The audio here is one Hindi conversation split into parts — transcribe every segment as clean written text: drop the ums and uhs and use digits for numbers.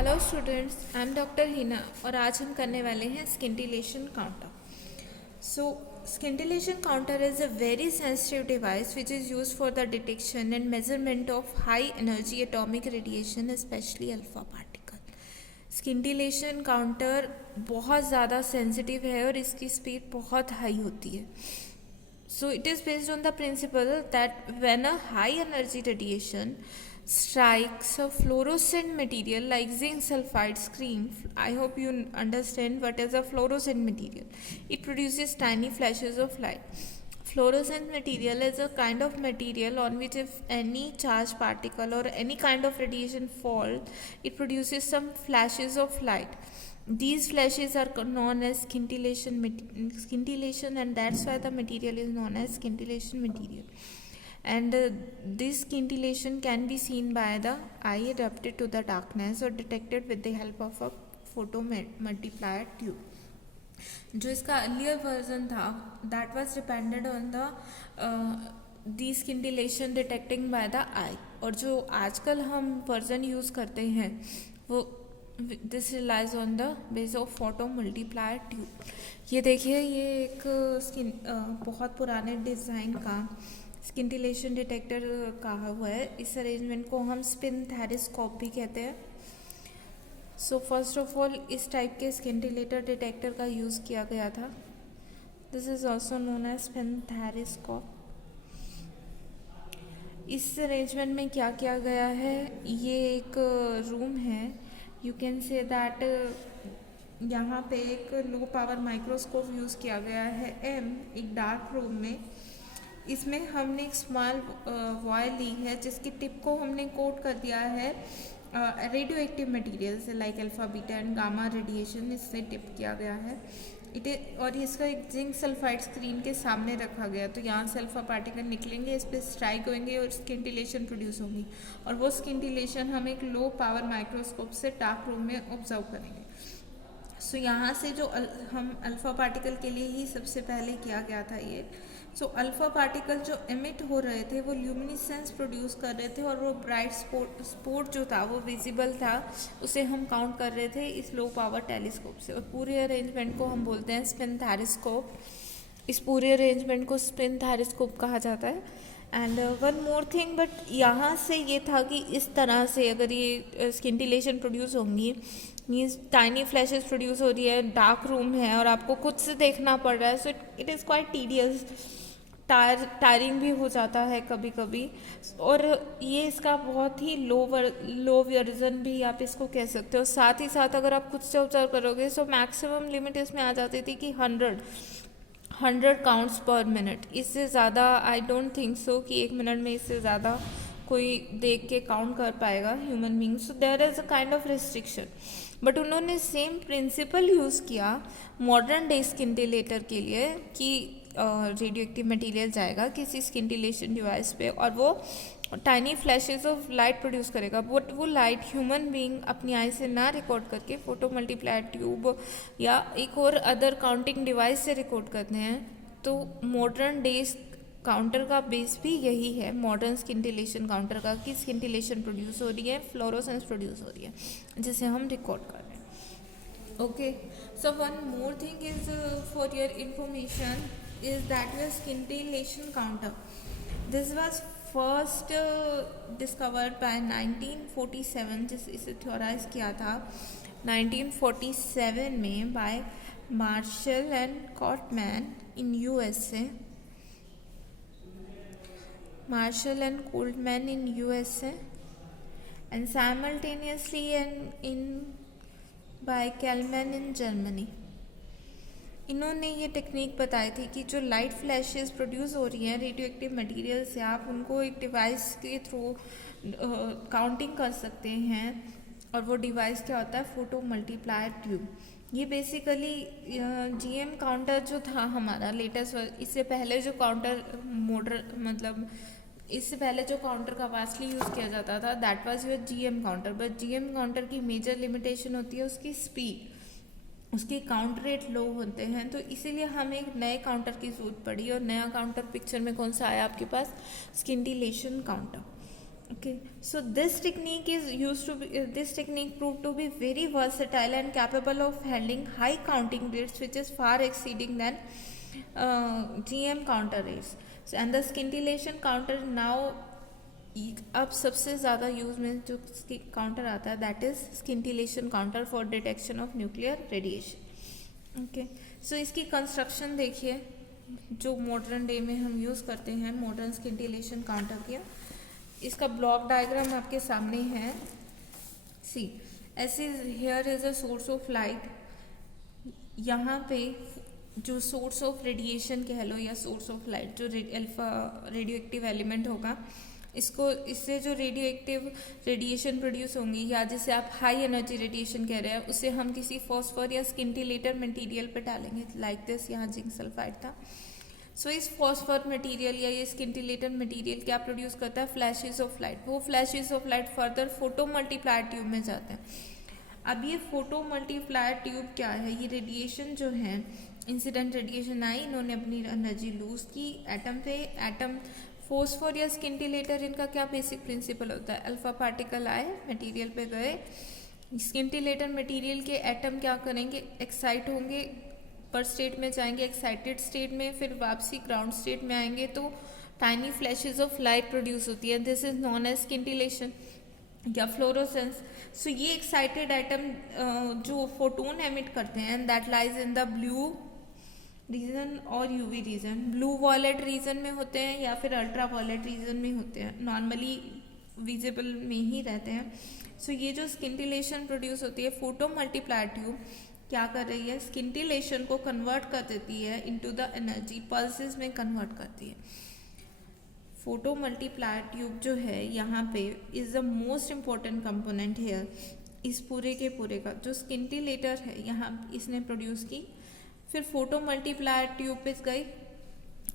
Hello students, I am doctor Hina और आज हम करने वाले हैं scintillation counter. So scintillation counter is a very sensitive device which is use for the detection and measurement of high energy atomic radiation specially alpha particle. Scintillation counter बहुत ज़्यादा सेंसिटिव है और इसकी स्पीड बहुत हाई होती है. So it is based on the principle that when a high energy radiation strikes a fluorescent material like zinc sulfide screen, I hope you understand what is a fluorescent material. It produces tiny flashes of light. Fluorescent material is a kind of material on which if any charged particle or any kind of radiation fall, it produces some flashes of light. These flashes are known as scintillation, and that's why the material is known as scintillation material. And this scintillation can be seen by the eye adapted to the darkness or detected with the help of a photomultiplier tube. जो इसका अर्लियर वर्जन था that was depended on the scintillation detecting by the eye, और जो आजकल हम वर्जन यूज़ करते हैं वो this relies on the base of photo multiplier tube. ये देखिए, ये एक बहुत पुराने डिज़ाइन का स्किंटिलेशन डिटेक्टर कहा हुआ है. इस अरेंजमेंट को हम स्पिन थैरिस्कोप भी कहते हैं. सो फर्स्ट ऑफ ऑल इस टाइप के स्किंटिलेटर डिटेक्टर का यूज़ किया गया था. This is also known as spinthariscope. इस अरेंजमेंट में क्या किया गया है, ये एक रूम है. यू कैन से दैट यहाँ पे एक लो पावर माइक्रोस्कोप यूज़ किया गया है एक डार्क रूम में. इसमें हमने एक स्मॉल वॉयल ली है जिसकी टिप को हमने कोट कर दिया है रेडियो एक्टिव मटीरियल से like alpha beta and gamma radiation. इससे टिप किया गया है और इसका एक जिंक सल्फाइड स्क्रीन के सामने रखा गया. तो यहाँ से अल्फा पार्टिकल निकलेंगे, इस पर स्ट्राइक होंगे और स्किंटिलेशन प्रोड्यूस होगी, और वो स्किंटिलेशन हम एक लो पावर माइक्रोस्कोप से डार्क रूम में ऑब्जर्व करेंगे. सो यहाँ से जो हम अल्फा पार्टिकल के लिए ही सबसे पहले किया गया था ये. सो अल्फा पार्टिकल जो एमिट हो रहे थे वो ल्यूमिनिसेंस प्रोड्यूस कर रहे थे, और वो ब्राइट स्पॉट जो था वो विजिबल था, उसे हम काउंट कर रहे थे इस लो पावर टेलीस्कोप से. और पूरे अरेंजमेंट को हम बोलते हैं स्पिन थैरिस्कोप. इस पूरे अरेंजमेंट को स्पिन थैरिस्कोप कहा जाता है. And one more thing, but यहाँ से ये था कि इस तरह से अगर ये स्किंटिलेशन प्रोड्यूस होंगी, मीन्स टाइनी फ्लैशेस प्रोड्यूस हो रही है, डार्क रूम है और आपको खुद से देखना पड़ रहा है, सो it is quite tedious, tiring भी हो जाता है कभी कभी. और ये इसका बहुत ही लो वर्जन भी आप इसको कह सकते हो. साथ ही साथ अगर आप खुद से ऑब्जर्व करोगे सो मैक्सिमम लिमिट इसमें आ जाती थी कि 100 काउंट्स पर मिनट. इससे ज़्यादा आई डोंट थिंक सो कि एक मिनट में इससे ज़्यादा कोई देख के काउंट कर पाएगा human being. So there is a kind of restriction. But उन्होंने सेम प्रिंसिपल यूज़ किया मॉडर्न डे स्किंटिलेटर के लिए कि रेडियो एक्टिव मटीरियल जाएगा किसी स्किंटिलेशन डिवाइस पे और वो tiny flashes of light produce करेगा. बट वो लाइट ह्यूमन बीइंग अपनी आई से ना रिकॉर्ड करके फोटो मल्टीप्लायर ट्यूब या एक और अदर काउंटिंग डिवाइस से रिकॉर्ड करते हैं. तो मॉडर्न डे काउंटर का बेस भी यही है, मॉडर्न स्किंटिलेशन काउंटर का, कि स्किंटिलेशन प्रोड्यूस हो रही है, फ्लोरोसेंस प्रोड्यूस हो रही है, जिसे हम रिकॉर्ड कर रहे हैं. Okay, so one more thing is for your information is that was scintillation counter. This was first discovered by 1947. जिस इसे थ्योराइज किया था 1947 में by Marshall and Coltman in USA. Marshall and Coldman in USA, and simultaneously in by Kalman in Germany. इन्होंने ये टेक्निक बताई थी कि जो लाइट फ्लैशेस प्रोड्यूस हो रही हैं रेडियो एक्टिव मटीरियल से, आप उनको एक डिवाइस के थ्रू काउंटिंग कर सकते हैं. और वो डिवाइस क्या होता है, फोटो मल्टीप्लायर ट्यूब. ये बेसिकली GM काउंटर जो था हमारा लेटेस्ट, इससे पहले जो काउंटर इससे पहले जो काउंटर का वास्टली यूज़ किया जाता था that was your GM counter. But GM counter की मेजर लिमिटेशन होती है उसकी स्पीड, उसके काउंट रेट लो होते हैं. तो इसीलिए हमें एक नए काउंटर की ज़रूरत पड़ी, और नया काउंटर पिक्चर में कौन सा आया आपके पास, स्किंटिलेशन counter. Okay, so this technique proved to be very versatile and capable of handling high counting rates, which is far exceeding than GM counter rates. So, and the scintillation counter now अब सबसे ज़्यादा यूज में जो काउंटर आता है that is scintillation counter for detection of nuclear radiation. Okay, so इसकी कंस्ट्रक्शन देखिए जो मॉडर्न डे में हम यूज़ करते हैं मॉडर्न स्किंटिलेशन काउंटर की. इसका ब्लॉक डायग्राम आपके सामने है. सी ऐसे here is a source of light. यहाँ पे जो सोर्स ऑफ रेडिएशन कह लो या सोर्स ऑफ लाइट जो अल्फा रेडियो एक्टिव एलिमेंट होगा इससे जो रेडियो एक्टिव रेडिएशन प्रोड्यूस होंगी या जिसे आप हाई एनर्जी रेडिएशन कह रहे हैं उसे हम किसी फॉस्फर या स्किंटिलेटर मटेरियल पे डालेंगे लाइक दिस. यहाँ जिंक सल्फाइड था. सो इस फॉस्फर मटेरियल या ये स्किंटिलेटर मटेरियल क्या प्रोड्यूस करता है फ्लैशेस ऑफ लाइट. वो flashes of light further photo multiplier tube में जाते हैं. अब ये फोटो मल्टीप्लायर ट्यूब क्या है, ये रेडिएशन जो है इंसिडेंट रेडिएशन आई, इन्होंने अपनी एनर्जी लूज की एटम पे. एटम फॉस्फर या स्किंटिलेटर इनका क्या बेसिक प्रिंसिपल होता है, अल्फा पार्टिकल आए मटेरियल पे गए, स्किंटिलेटर मटेरियल के एटम क्या करेंगे एक्साइट होंगे, पर स्टेट में जाएंगे एक्साइटेड स्टेट में, फिर वापसी ग्राउंड स्टेट में आएंगे तो tiny flashes of light produce होती है. This is known as scintillation या फ्लोरोसेंस. सो ये एक्साइटेड एटम जो फोटोन एमिट करते हैं that lies in the blue region और UV region. Blue violet region में होते हैं या फिर अल्ट्रा वॉलेट रीजन में होते हैं, नॉर्मली विजिबल में ही रहते हैं. सो ये जो स्किंटिलेशन प्रोड्यूस होती है फोटो मल्टीप्लायर ट्यूब क्या कर रही है, स्किंटिलेशन को कन्वर्ट कर देती है इनटू द एनर्जी पल्सेस में कन्वर्ट करती है. फोटो मल्टीप्लायर ट्यूब जो है यहाँ पे is the most important component here. इस पूरे के पूरे का जो स्किंटिलेटर है यहाँ इसने प्रोड्यूस की, फिर फोटो मल्टीप्लायर ट्यूब पे गई,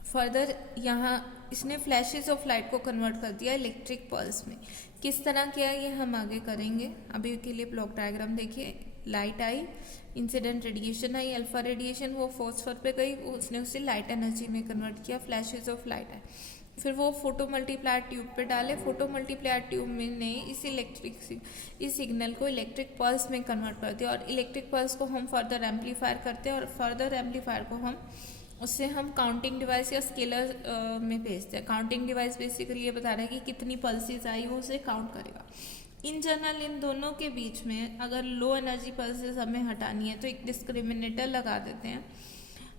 फर्दर यहाँ इसने फ्लैशेस ऑफ लाइट को कन्वर्ट कर दिया इलेक्ट्रिक पल्स में. किस तरह किया ये हम आगे करेंगे. अभी के लिए ब्लॉक डायग्राम देखिए. लाइट आई, इंसिडेंट रेडिएशन आई, अल्फा रेडिएशन वो फॉस्फर पे गई, उसने उसे लाइट एनर्जी में कन्वर्ट किया, फ्लैशेस ऑफ लाइट आए, फिर वो फोटो मल्टीप्लायर ट्यूब पे डाले. फोटो मल्टीप्लायर ट्यूब में ने इस सिग्नल को इलेक्ट्रिक पल्स में कन्वर्ट कर दिया और इलेक्ट्रिक पल्स को हम फर्दर एम्पलीफायर करते हैं और फर्दर एम्पलीफायर को उससे हम काउंटिंग डिवाइस या स्केलर में भेजते हैं. काउंटिंग डिवाइस बेसिकली ये बता रहा है कि कितनी पल्सेस आई वो उसे काउंट करेगा. इन जनरल इन दोनों के बीच में अगर लो एनर्जी पल्सेस हमें हटानी है तो एक डिस्क्रिमिनेटर लगा देते हैं.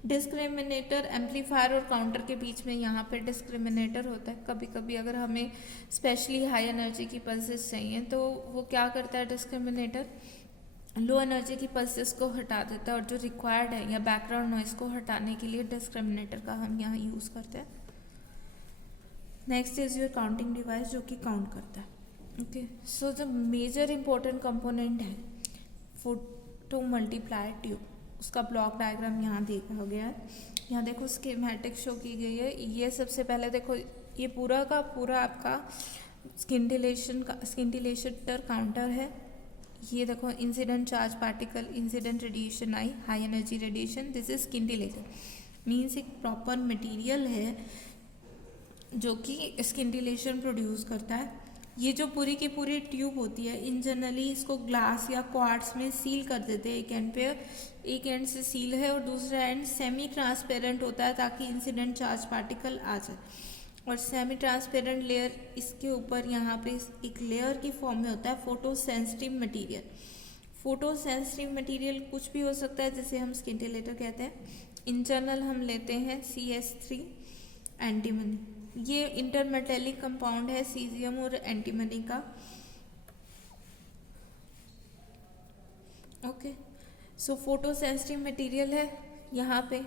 डिस्क्रिमिनेटर एम्पलीफायर और काउंटर के बीच में यहाँ पे डिस्क्रिमिनेटर होता है. कभी कभी अगर हमें स्पेशली हाई एनर्जी की पल्सेस चाहिए तो वो क्या करता है डिस्क्रिमिनेटर लो एनर्जी की पल्सेस को हटा देता है और जो रिक्वायर्ड है या बैकग्राउंड नॉइस को हटाने के लिए डिस्क्रिमिनेटर का हम यहाँ यूज़ करते हैं. Next is your counting device जो कि काउंट करता है. ओके, सो जो मेजर इंपॉर्टेंट कंपोनेंट है फोटो मल्टीप्लायर ट्यूब, उसका ब्लॉक डायग्राम यहाँ देखा गया है. यहाँ देखो स्कीमेटिक शो की गई है. ये सबसे पहले देखो ये पूरा का पूरा आपका स्किंटिलेटर काउंटर है. ये देखो incident charge particle, incident radiation आई, high energy radiation, this is scintillator. Means एक प्रॉपर मटेरियल है जो कि स्किंटिलेशन प्रोड्यूस करता है. ये जो पूरी की पूरी ट्यूब होती है इन जनरली इसको ग्लास या क्वार्ट्स में सील कर देते हैं. एक एंड पे एक एंड से सील है और दूसरा एंड सेमी ट्रांसपेरेंट होता है ताकि इंसिडेंट चार्ज पार्टिकल आ जाए. और सेमी ट्रांसपेरेंट लेयर इसके ऊपर यहाँ पे एक लेयर की फॉर्म में होता है photo sensitive material. Photo sensitive material कुछ भी हो सकता है जिसे हम स्किंटिलेटर कहते हैं. इन जनरल हम लेते हैं CS3 एंटीमनी. ये इंटरमेटेलिक कंपाउंड है सीजियम और एंटीमनी का. Okay, so photo sensitive material है यहाँ पे.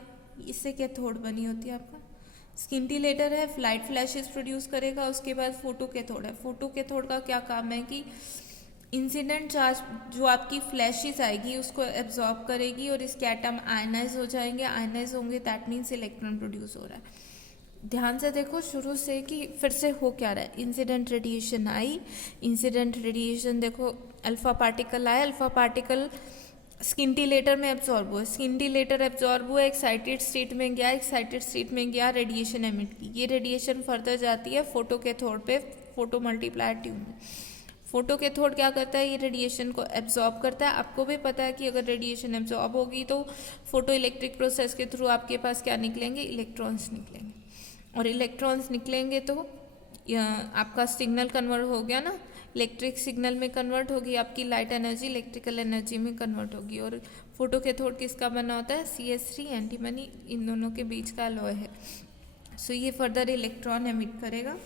इससे कैथोड बनी होती है आपका. स्किंटिलेटर है, लाइट फ्लैशेस प्रोड्यूस करेगा. उसके बाद फोटो कैथोड है. फोटो कैथोड का क्या काम है कि इंसिडेंट चार्ज जो आपकी फ्लैशेस आएगी उसको एब्जॉर्ब करेगी और इसके एटम आयनाइज हो जाएंगे. आयनाइज होंगे दैट मीन्स इलेक्ट्रॉन प्रोड्यूस हो रहा है. ध्यान से देखो शुरू से कि फिर से हो क्या रहा है. इंसिडेंट रेडिएशन आई, इंसिडेंट रेडिएशन देखो अल्फा पार्टिकल आया, अल्फा पार्टिकल स्किंटिलेटर में एब्जॉर्ब हुआ, स्किंटिलेटर एब्जॉर्ब हुआ, एक्साइटेड स्टेट में गया, एक्साइटेड स्टेट में गया, रेडिएशन एमिट की. ये रेडिएशन फर्दर जाती है फोटो कैथोड पे. फोटो मल्टीप्लायर ट्यूब में। फोटो कैथोड क्या करता है, ये रेडिएशन को एब्जॉर्ब करता है। आपको भी पता है कि अगर रेडिएशन एब्जॉर्ब होगी तो फोटो इलेक्ट्रिक प्रोसेस के थ्रू आपके पास क्या निकलेंगे, इलेक्ट्रॉन्स निकलेंगे, और इलेक्ट्रॉन्स निकलेंगे तो आपका सिग्नल कन्वर्ट हो गया ना, इलेक्ट्रिक सिग्नल में कन्वर्ट होगी, आपकी लाइट एनर्जी इलेक्ट्रिकल एनर्जी में कन्वर्ट होगी। और फोटो कैथोड किसका बना होता है, CH3 एंटीमनी, इन दोनों के बीच का अलॉय है। सो ये फर्दर इलेक्ट्रॉन एमिट करेगा।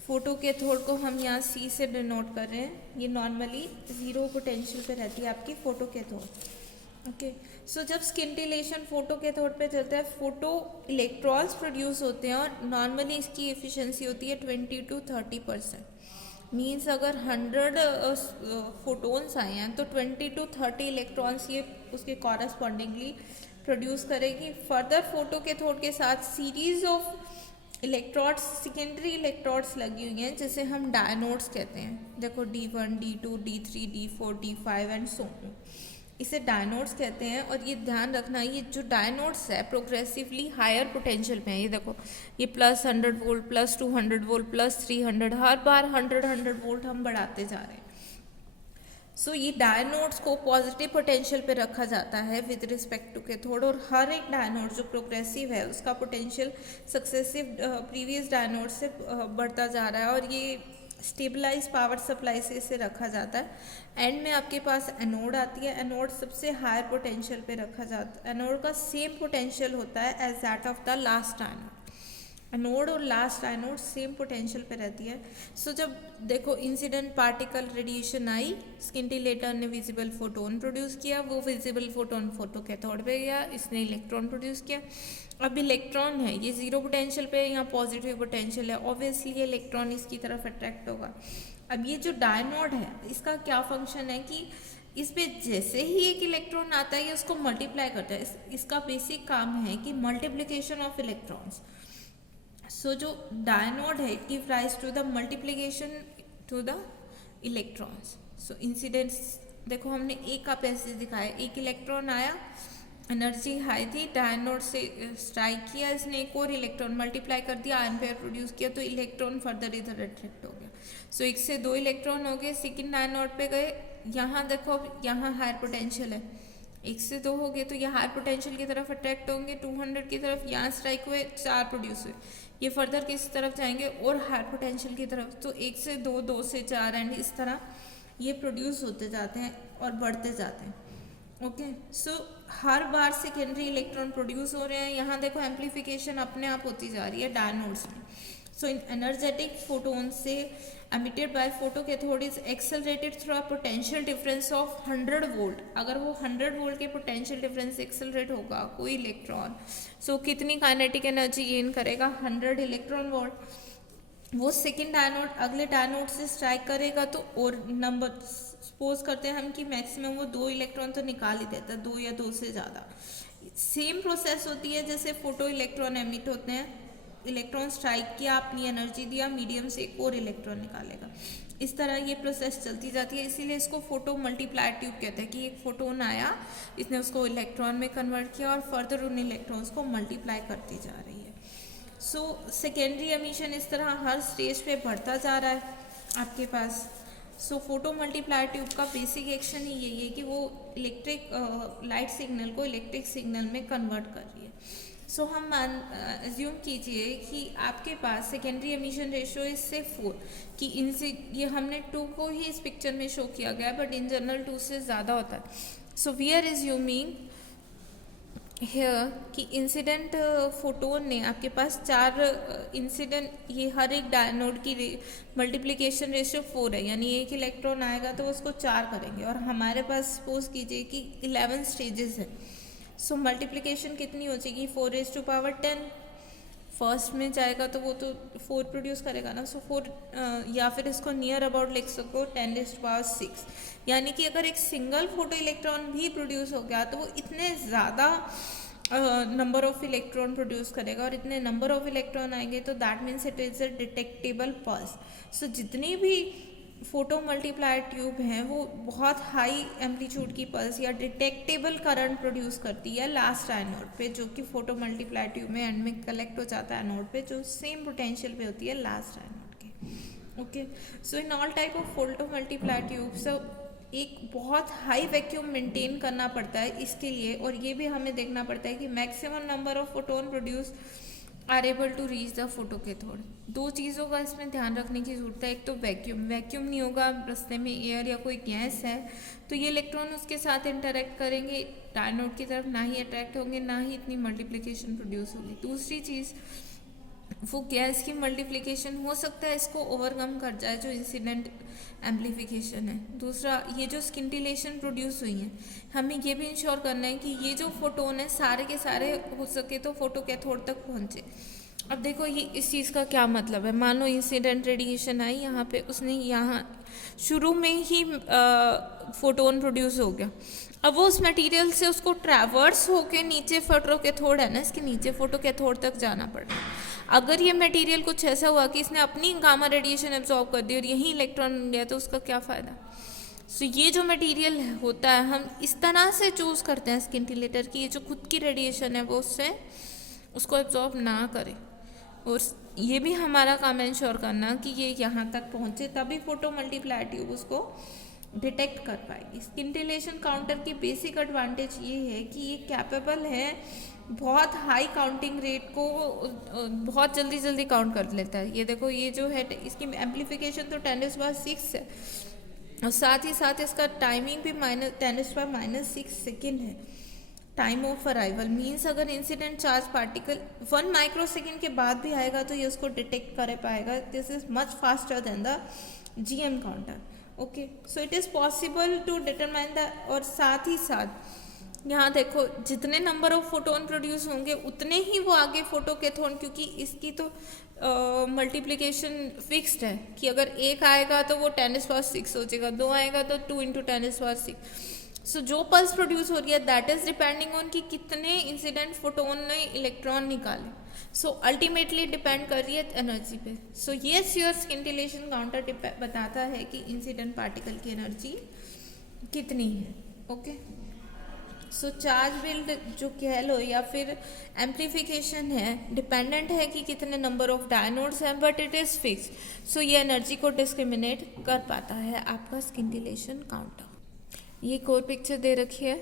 फोटो कैथोड को हम यहाँ C से डिनोट कर रहे हैं। ये नॉर्मली 0 पोटेंशियल पे रहती है आपकी फोटो कैथोड। ओके, सो जब स्किंटिलेशन फोटो कैथोड पे चलता है, फोटो इलेक्ट्रॉन्स प्रोड्यूस होते हैं और नॉर्मली इसकी एफिशिएंसी होती है 20 to 30%। मीन्स अगर 100 फोटोन्स आए हैं तो 20 to 30 इलेक्ट्रॉन्स ये उसके कॉरस्पॉन्डिंगली प्रोड्यूस करेगी। फर्दर फोटो कैथोड के साथ series of electrodes, secondary electrodes लगी हुई हैं जिसे हम डायनोड्स कहते हैं। देखो D1, D2, D3, D4, D5 and so on, इसे डायनोड्स कहते हैं। और ये ध्यान रखना, ये जो डायनोड्स है प्रोग्रेसिवली हायर पोटेंशियल में है। ये देखो, ये +100 वोल्ट, +200 वोल्ट, +300, हर बार 100 वोल्ट हम बढ़ाते जा रहे हैं। सो ये डायनोड्स को पॉजिटिव पोटेंशियल पे रखा जाता है विद रिस्पेक्ट टू कैथोड, और हर एक डायनोड जो प्रोग्रेसिव है उसका पोटेंशियल सक्सेसिव प्रीवियस डायनोड से बढ़ता जा रहा है, और ये स्टेबलाइज पावर सप्लाई से इसे रखा जाता है। एंड में आपके पास एनोड आती है। एनोड सबसे हायर पोटेंशियल पे रखा जाता है। एनोड का सेम पोटेंशियल होता है as that of the last dynode. Anode और लास्ट एनोड सेम पोटेंशियल पे रहती है। सो जब देखो इंसिडेंट पार्टिकल रेडिएशन आई, स्किंटिलेटर ने विजिबल फोटोन प्रोड्यूस किया, वो विजिबल फोटोन फोटो कैथोड पे गया, इसने इलेक्ट्रॉन प्रोड्यूस किया। अब इलेक्ट्रॉन है, ये 0 पोटेंशियल पे, यहाँ पॉजिटिव पोटेंशियल है, ऑब्वियसली इलेक्ट्रॉन इसकी तरफ अट्रैक्ट होगा। अब ये जो डायनोड है इसका क्या फंक्शन है कि इस पे जैसे ही एक इलेक्ट्रॉन आता है ये उसको मल्टीप्लाई करता है। इसका बेसिक काम है कि मल्टीप्लिकेशन ऑफ इलेक्ट्रॉन्स। सो जो डायनोड है it give rise to the multiplication to the electrons. So incidents देखो, हमने एक का पैसेज दिखाया, एक इलेक्ट्रॉन आया, एनर्जी हाई थी, डायनोड से स्ट्राइक किया, इसने एक और इलेक्ट्रॉन मल्टीप्लाई कर दिया, आयन पेयर प्रोड्यूस किया, तो इलेक्ट्रॉन फर्दर इधर अट्रैक्ट हो गया। सो 1 से 2 इलेक्ट्रॉन हो गए, सेकेंड डायनोड पे गए, यहाँ देखो यहाँ हायर पोटेंशियल है, 1 से 2 हो गए तो ये हायर पोटेंशियल की तरफ अट्रैक्ट होंगे, 200 की तरफ, यहाँ स्ट्राइक हुए, 4 प्रोड्यूस हुए, ये फर्दर किस तरफ जाएंगे और हायर पोटेंशियल की तरफ, तो 1 से 2, 2 से 4 एंड इस तरह ये प्रोड्यूस होते जाते हैं और बढ़ते जाते हैं। ओके, सो हर बार सेकेंडरी इलेक्ट्रॉन प्रोड्यूस हो रहे हैं। यहाँ देखो एम्प्लीफिकेशन अपने आप होती जा रही है डायनोड्स में। सो इन एनर्जेटिक फोटोन से emitted by photocathode is accelerated through a potential difference of 100 volt. अगर वो 100 वोल्ट के पोटेंशियल डिफरेंस एक्सेलरेट होगा कोई इलेक्ट्रॉन, सो कितनी काइनेटिक एनर्जी गेन करेगा, 100 इलेक्ट्रॉन वोल्ट। वो सेकेंड डायनोड अगले डायनोड से स्ट्राइक करेगा तो और नंबर, सपोज करते हैं हम कि मैक्सिमम वो 2 इलेक्ट्रॉन तो निकाल ही देता है, 2 या 2 से ज़्यादा। सेम प्रोसेस होती है जैसे फोटो इलेक्ट्रॉन एमिट होते हैं, इलेक्ट्रॉन स्ट्राइक किया, अपनी एनर्जी दिया, मीडियम से एक और इलेक्ट्रॉन निकालेगा, इस तरह ये प्रोसेस चलती जाती है। इसीलिए इसको फोटो मल्टीप्लायर ट्यूब कहते हैं कि एक फोटोन आया, इसने उसको इलेक्ट्रॉन में कन्वर्ट किया और फर्दर उन इलेक्ट्रॉन्स को मल्टीप्लाई करती जा रही है। सो सेकेंडरी एमिशन इस तरह हर स्टेज पे बढ़ता जा रहा है आपके पास। सो फोटो मल्टीप्लायर ट्यूब का बेसिक एक्शन ही यही है कि वो इलेक्ट्रिक लाइट सिग्नल को इलेक्ट्रिक सिग्नल में कन्वर्ट कर रही है। सो हम एज्यूम कीजिए कि आपके पास सेकेंडरी एमिशन रेशियो इज से 4, कि इनसे ये हमने 2 को ही इस पिक्चर में शो किया गया है, बट इन जनरल 2 से ज़्यादा होता है। So we are assuming here कि इंसिडेंट फोटोन ने आपके पास 4 इंसिडेंट, ये हर एक डायनोड की मल्टीप्लिकेशन रेशियो 4 है, यानी एक इलेक्ट्रॉन आएगा तो उसको 4 करेंगे, और हमारे पास सपोज कीजिए कि 11 स्टेजेस है। सो मल्टीप्लिकेशन कितनी हो जाएगी, 4⁻10। फर्स्ट में जाएगा तो वो तो 4 प्रोड्यूस करेगा ना, सो 4 या फिर इसको नियर अबाउट लिख सको 10⁻6, यानी कि अगर एक सिंगल फोटो इलेक्ट्रॉन भी प्रोड्यूस हो गया तो वो इतने ज़्यादा नंबर ऑफ इलेक्ट्रॉन प्रोड्यूस करेगा, और इतने नंबर ऑफ इलेक्ट्रॉन आएंगे तो that means it is a detectable pulse. So जितनी भी फोटो मल्टीप्लायर ट्यूब हैं वो बहुत हाई एम्पलीट्यूड की पल्स या डिटेक्टेबल करंट प्रोड्यूस करती है लास्ट एनोड पे, जो कि फोटो मल्टीप्लायर ट्यूब में एंड में कलेक्ट हो जाता है एनोड पे, जो सेम पोटेंशियल पे होती है लास्ट एनोड के। Okay, so in all type of photo multiply tube सब एक बहुत हाई वैक्यूम मेंटेन करना पड़ता है इसके लिए, और ये भी हमें देखना पड़ता है कि maximum number of photon produce are able to reach the photo cathode. दो चीज़ों का इसमें ध्यान रखने की ज़रूरत है। एक तो वैक्यूम नहीं होगा, रास्ते में एयर या कोई गैस है तो ये इलेक्ट्रॉन उसके साथ इंटरेक्ट करेंगे, डायनोड की तरफ ना ही अट्रैक्ट होंगे, ना ही इतनी मल्टीप्लिकेशन प्रोड्यूस होगी। दूसरी चीज़, वो गैस की मल्टीप्लिकेशन हो सकता है इसको ओवरकम कर जाए जो इंसिडेंट एम्पलीफिकेशन है। दूसरा, ये जो स्किंटिलेशन प्रोड्यूस हुई है, हमें ये भी इंश्योर करना है कि ये जो फोटोन है सारे के सारे हो सके तो फोटो कैथोड तक पहुँचे। अब देखो ये इस चीज़ का क्या मतलब है। मान लो इंसिडेंट रेडिएशन आई यहाँ पे, उसने यहाँ शुरू में ही फोटोन प्रोड्यूस हो गया, अब वो उस मटेरियल से उसको ट्रैवर्स होके नीचे फोटो कैथोड है ना, इसके नीचे फोटो कैथोड तक जाना पड़ रहा है। अगर ये मटेरियल कुछ ऐसा हुआ कि इसने अपनी गामा रेडिएशन एब्जॉर्ब कर दी और यही इलेक्ट्रॉन लिया तो उसका क्या फ़ायदा। सो ये जो मटेरियल होता है हम इस तरह से चूज़ करते हैं स्किंटिलेटर की, ये जो खुद की रेडिएशन है वो उससे उसको एब्जॉर्ब ना करे, और ये भी हमारा काम है इंश्योर करना कि ये यहाँ तक पहुँचे, तभी फोटो मल्टीप्लाई ट्यूब उसको डिटेक्ट कर पाएगी। स्किंटिलेशन काउंटर की बेसिक एडवांटेज ये है कि ये कैपेबल है बहुत हाई काउंटिंग रेट को बहुत जल्दी जल्दी काउंट कर लेता है। ये देखो ये जो है इसकी एम्पलीफिकेशन तो 10⁻⁶ है, और साथ ही साथ इसका टाइमिंग भी -10⁻⁻⁶ सेकेंड है। टाइम ऑफ अराइवल मीन्स अगर इंसिडेंट चार्ज पार्टिकल 1 माइक्रोसेकेंड के बाद भी आएगा तो ये उसको डिटेक्ट कर पाएगा। This is much faster than the GM counter. Okay, so it is possible to determine the, और साथ ही साथ यहाँ देखो जितने नंबर ऑफ फोटोन प्रोड्यूस होंगे उतने ही वो आगे फोटो कैथोड, क्योंकि इसकी तो मल्टीप्लिकेशन फिक्स्ड है कि अगर एक आएगा तो वो 10⁻⁶ हो जाएगा, 2 आएगा तो 2 × 10⁻⁶। सो जो पल्स प्रोड्यूस हो रही है दैट इज डिपेंडिंग ऑन कि कितने इंसिडेंट फोटोन ने इलेक्ट्रॉन निकाले। सो अल्टीमेटली डिपेंड कर रही है एनर्जी पे। सो येस योर स्किंटिलेशन काउंटर बताता है कि इंसिडेंट पार्टिकल की एनर्जी कितनी है। ओके, सो चार्ज बिल्ड जो कह लो या फिर एम्पलीफिकेशन है डिपेंडेंट है कि कितने नंबर ऑफ डायनोड्स हैं, बट इट इज़ फिक्स। सो ये एनर्जी को डिस्क्रिमिनेट कर पाता है आपका स्किंटिलेशन काउंटर। ये एक और पिक्चर दे रखी है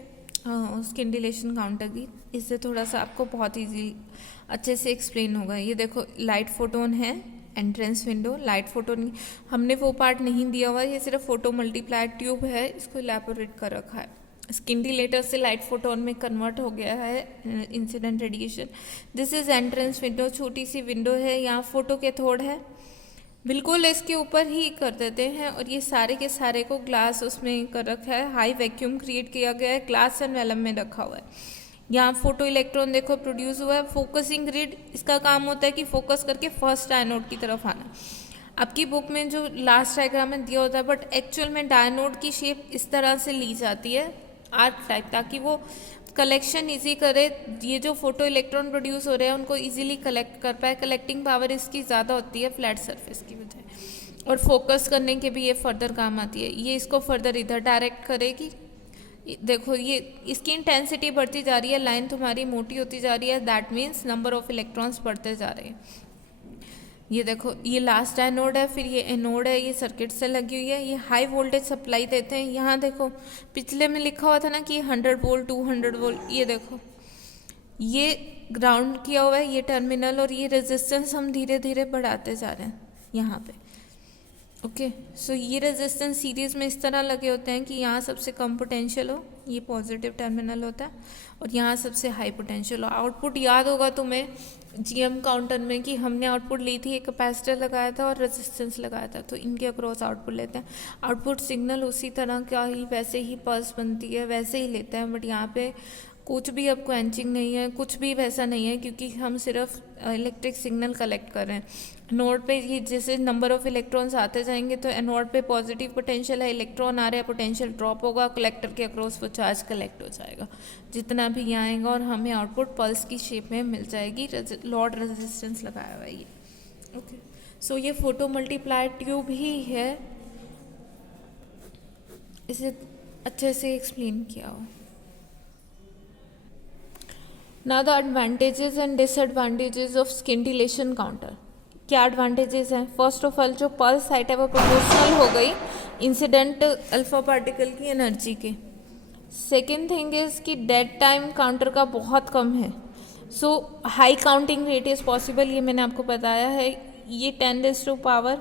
स्किंटिलेशन काउंटर की, इससे थोड़ा सा आपको बहुत ईजी अच्छे से एक्सप्लेन होगा। ये देखो लाइट फोटोन है, एंट्रेंस विंडो, लाइट फोटोन हमने वो पार्ट नहीं दिया हुआ, ये सिर्फ फोटो मल्टीप्लाई ट्यूब है, इसको इलैबोरेट कर रखा है। स्किंटिलेटर से लाइट फोटोन में कन्वर्ट हो गया है incident radiation. This is entrance window, छोटी सी विंडो है, यहाँ फोटो कैथोड है, बिल्कुल इसके ऊपर ही कर देते हैं, और ये सारे के सारे को ग्लास उसमें कर रखा है, हाई वैक्यूम क्रिएट किया गया है, ग्लास एंड वेलम में रखा हुआ है। यहाँ फोटो इलेक्ट्रॉन देखो प्रोड्यूस हुआ है। फोकसिंग ग्रिड, इसका काम होता है कि फोकस करके फर्स्ट डायनोड की तरफ आना। आपकी बुक में जो लास्ट डायग्राम में दिया होता है, बट एक्चुअल में डायनोड की शेप इस तरह से ली जाती है आर्क टाइप, ताकि वो कलेक्शन इजी करे, ये जो फोटो इलेक्ट्रॉन प्रोड्यूस हो रहे हैं उनको इजीली कलेक्ट कर पाए। कलेक्टिंग पावर इसकी ज़्यादा होती है फ्लैट सरफेस की वजह, और फोकस करने के भी ये फर्दर काम आती है। ये इसको फर्दर इधर डायरेक्ट करेगी। देखो ये इसकी इंटेंसिटी बढ़ती जा रही है, लाइन तुम्हारी मोटी होती जा रही है, that means number of electrons बढ़ते जा रहे हैं। ये देखो ये लास्ट डायनोड है, फिर ये एनोड है, ये सर्किट से लगी हुई है, ये हाई वोल्टेज सप्लाई देते हैं। यहाँ देखो पिछले में लिखा हुआ था ना कि 100 वोल्ट 200 वोल्ट, ये देखो ये ग्राउंड किया हुआ है ये टर्मिनल, और ये रेजिस्टेंस हम धीरे धीरे बढ़ाते जा रहे हैं यहाँ पे। ओके, सो ये रेजिस्टेंस सीरीज में इस तरह लगे होते हैं कि यहाँ सबसे कम पोटेंशियल हो, ये पॉजिटिव टर्मिनल होता है, और यहाँ सबसे हाई पोटेंशियल हो। आउटपुट याद होगा तुम्हें GM काउंटर में कि हमने आउटपुट ली थी, एक कैपेसिटर लगाया था और रेजिस्टेंस लगाया था, तो इनके अक्रॉस आउटपुट लेते हैं। आउटपुट सिग्नल उसी तरह का ही वैसे ही पल्स बनती है वैसे ही लेते हैं, बट यहाँ पे कुछ भी अब क्वेंचिंग नहीं है, कुछ भी वैसा नहीं है, क्योंकि हम सिर्फ इलेक्ट्रिक सिग्नल कलेक्ट कर रहे हैं। नोड पे ये जैसे नंबर ऑफ इलेक्ट्रॉन्स आते जाएंगे तो एनोड पे पॉजिटिव पोटेंशियल है, इलेक्ट्रॉन आ रहे हैं, पोटेंशियल ड्रॉप होगा, कलेक्टर के अक्रॉस वो चार्ज कलेक्ट हो जाएगा जितना भी यहाँ आएगा, और हमें आउटपुट पल्स की शेप में मिल जाएगी। लॉड रेजिस्टेंस लगाया हुआ है ये। ओके, सो ये फोटो मल्टीप्लाई ट्यूब ही है, इसे अच्छे से एक्सप्लेन किया हो। Now the advantages and disadvantages of scintillation counter. क्या एडवांटेजेस हैं? फर्स्ट ऑफ ऑल जो पल्स हाइट है वो प्रोपोर्शनल हो गई इंसिडेंट अल्फा पार्टिकल की एनर्जी के। सेकेंड थिंग इज कि डेड टाइम काउंटर का बहुत कम है, सो high counting rate is possible, ये मैंने आपको बताया है। ये 10⁻⁻⁶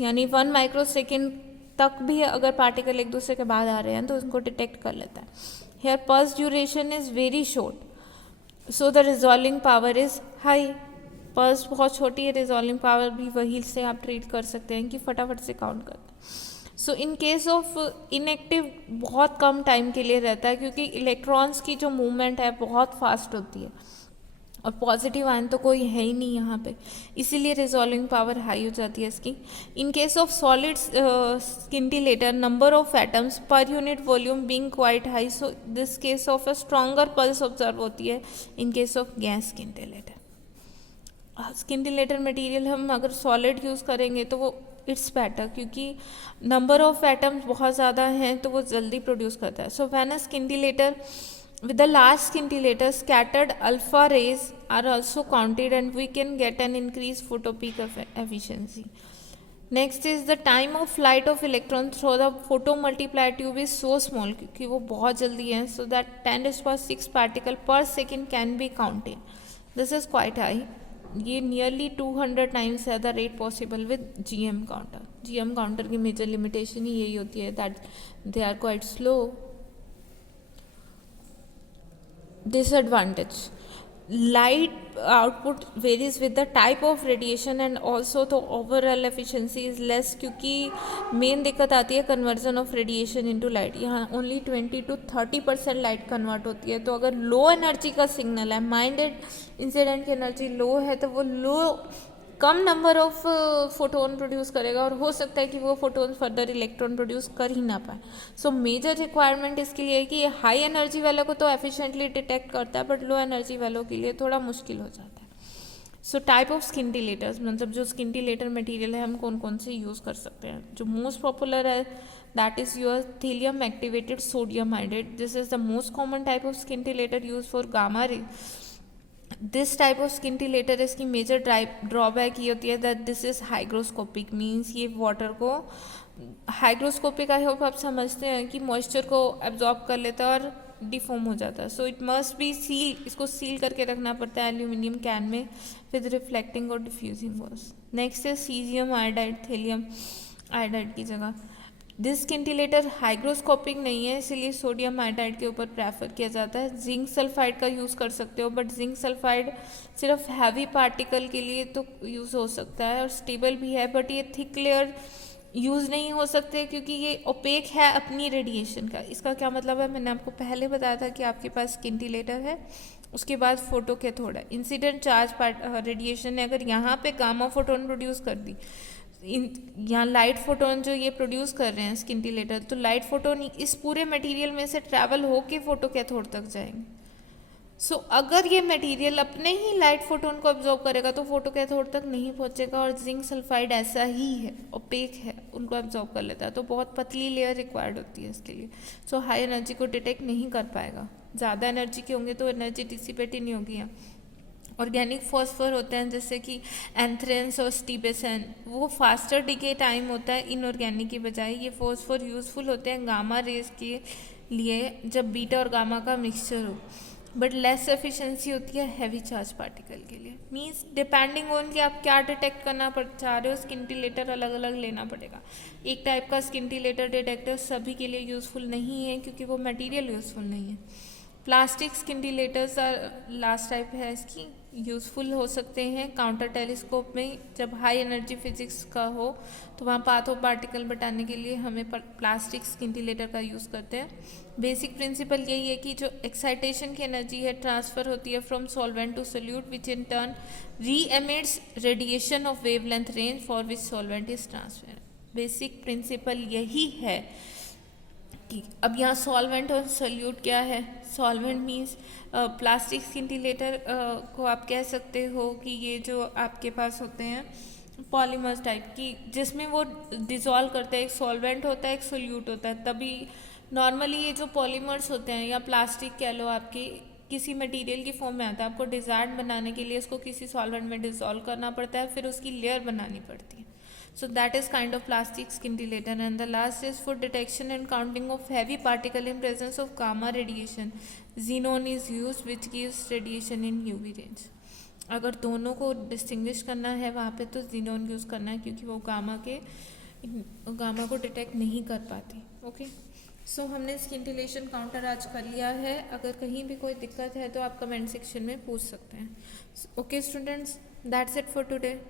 यानी 1 माइक्रो सेकेंड तक भी अगर पार्टिकल एक दूसरे के बाद आ रहे हैं तो उनको डिटेक्ट कर लेता है। Here pulse duration is very short, so the resolving power is high. Pulse बहुत छोटी है, रिजॉल्विंग पावर भी वही से आप ट्रीट कर सकते हैं कि फटाफट से काउंट करते हैं। सो इन केस ऑफ इनएक्टिव बहुत कम टाइम के लिए रहता है, क्योंकि इलेक्ट्रॉन्स की जो मूवमेंट है बहुत फास्ट होती है और पॉजिटिव आयन तो कोई है ही नहीं यहाँ पे, इसीलिए रिजॉल्विंग पावर हाई हो जाती है इसकी। In case of solid scintillator number of atoms per unit volume being quite high, so this case of a stronger pulse observe होती है in case of gas scintillator. Scintillator material हम अगर सॉलिड यूज़ करेंगे तो वो इट्स बेटर, क्योंकि नंबर ऑफ एटम्स बहुत ज़्यादा हैं तो वो जल्दी प्रोड्यूस करता है। So when a scintillator with the large scintillator, scattered alpha rays are also counted and we can get an increased photopeak efficiency. Next is the time of flight of electron through the photomultiplier tube is so small, क्योंकि वो बहुत जल्दी है, so that 10⁶ particle per second can be counted. This is quite high. ये nearly 200 times है the rate possible with GM counter. GM counter की major limitation ही यही होती है that they are quite slow. Disadvantage: light output varies with the type of radiation and also the overall efficiency is less, क्योंकि मेन दिक्कत आती है conversion of radiation into light. यहाँ ओनली 20 to 30% लाइट कन्वर्ट होती है, तो अगर लो एनर्जी का सिग्नल है, माइंडेड इंसिडेंट की एनर्जी लो है, तो वो लो कम नंबर ऑफ फोटोन प्रोड्यूस करेगा और हो सकता है कि वो फोटोन फर्दर इलेक्ट्रॉन प्रोड्यूस कर ही ना पाए। सो मेजर रिक्वायरमेंट इसके लिए है कि ये हाई एनर्जी वालों को तो एफिशिएंटली डिटेक्ट करता है, बट लो एनर्जी वालों के लिए थोड़ा मुश्किल हो जाता है। सो टाइप ऑफ स्किंटिलेटर्स, मतलब जो स्किंटिलेटर मटेरियल है हम कौन कौन से यूज़ कर सकते हैं। जो मोस्ट पॉपुलर है that is your thallium activated sodium hydrate. This is the most common type of scintillator use for gamma ray. This type of scintillator इसकी मेजर ड्रॉबैक ये होती है that this is hygroscopic, means ये वाटर को हाइग्रोस्कोपिक, आई होप आप समझते हैं कि मॉइस्चर को एब्जॉर्ब कर लेता है और डिफॉर्म हो जाता है। So it must be seal, इसको सील करके रखना पड़ता है एल्यूमिनियम कैन में विद रिफ्लेक्टिंग और डिफ्यूजिंग वॉल्स। नेक्स्ट है सीजियम आयोडाइड, थेलियम आयोडाइड की जगह। दिस स्किंटिलेटर हाइग्रोस्कोपिक नहीं है, इसलिए सोडियम आयोडाइड के ऊपर प्रेफर किया जाता है। जिंक सल्फाइड का यूज़ कर सकते हो, बट जिंक सल्फाइड सिर्फ हैवी पार्टिकल के लिए तो यूज़ हो सकता है और स्टेबल भी है, बट ये थिक लेयर यूज़ नहीं हो सकते क्योंकि ये ओपेक है अपनी रेडिएशन का। इसका क्या मतलब है, मैंने आपको पहले बताया था कि आपके पास स्किंटिलेटर है, उसके बाद फोटो कैथोड है, इंसिडेंट चार्ज रेडिएशन ने अगर यहाँ पे गामा फोटोन प्रोड्यूस कर दी, यहाँ लाइट फोटोन जो ये प्रोड्यूस कर रहे हैं स्किंटिलेटर, तो लाइट फोटोन इस पूरे मटेरियल में से ट्रैवल होके फोटो कैथोड तक जाएंगे। सो अगर ये मटेरियल अपने ही लाइट फोटोन को एब्जॉर्ब करेगा तो फोटो कैथोड तक नहीं पहुंचेगा, और जिंक सल्फाइड ऐसा ही है, ओपेक है, उनको एब्जॉर्ब कर लेता है, तो बहुत पतली लेयर रिक्वायर्ड होती है इसके लिए। सो हाई एनर्जी को डिटेक्ट नहीं कर पाएगा, ज़्यादा एनर्जी के होंगे तो एनर्जी डिसिपेट ही नहीं होगी। यहाँ ऑर्गेनिक फॉस्फर होते हैं जैसे कि एंथ्रेंस और स्टीबेसन, वो फास्टर डिके टाइम होता है इनऑर्गेनिक की बजाय। ये फॉस्फर यूज़फुल होते हैं गामा रेज के लिए जब बीटा और गामा का मिक्सचर हो, बट लेस एफिशिएंसी होती है हैवी चार्ज पार्टिकल के लिए। मीन्स डिपेंडिंग ऑन कि आप क्या डिटेक्ट करना चाह रहे हो, स्किंटिलेटर अलग अलग लेना पड़ेगा। एक टाइप का स्किंटिलेटर डिटेक्टर सभी के लिए यूज़फुल नहीं है क्योंकि वो मटेरियल यूज़फुल नहीं है। प्लास्टिक स्किंटिलेटर्स लास्ट टाइप है इसकी, यूज़फुल हो सकते हैं काउंटर टेलीस्कोप में जब हाई एनर्जी फिजिक्स का हो, तो वहाँ पाथ ऑफ पार्टिकल बताने के लिए हमें प्लास्टिक स्किंटिलेटर का यूज़ करते हैं। बेसिक प्रिंसिपल यही है कि जो एक्साइटेशन की एनर्जी है ट्रांसफ़र होती है from solvent to solute, which in turn re emits radiation of wavelength range for which solvent is transfer. Basic principle यही है कि अब यहाँ सॉल्वेंट और सोल्यूट क्या है। सॉल्वेंट मीन्स प्लास्टिक स्किंटिलेटर को आप कह सकते हो कि ये जो आपके पास होते हैं पॉलीमर्स टाइप की, जिसमें वो डिज़ोल्व करते हैं, एक सॉल्वेंट होता है एक सोल्यूट होता है। तभी नॉर्मली ये जो पॉलीमर्स होते हैं या प्लास्टिक कह लो आपकी, किसी मटेरियल की फॉर्म में आता है, आपको डिज़ार्ड बनाने के लिए उसको किसी सॉल्वेंट में डिसॉल्व करना पड़ता है, फिर उसकी लेयर बनानी पड़ती है. So that is kind of plastic scintillator. And the last is for detection and counting of heavy particle in presence of gamma radiation. Xenon is used which gives radiation in UV range. अगर दोनों को डिस्टिंग्विश करना है वहाँ पे तो जीनोन यूज़ करना है, क्योंकि वो गामा को डिटेक्ट नहीं कर पाती. ओके, सो हमने स्किंटिलेशन काउंटर आज कर लिया है. अगर कहीं भी कोई दिक्कत है तो आप कमेंट सेक्शन में पूछ सकते हैं. Okay students, that's it for today.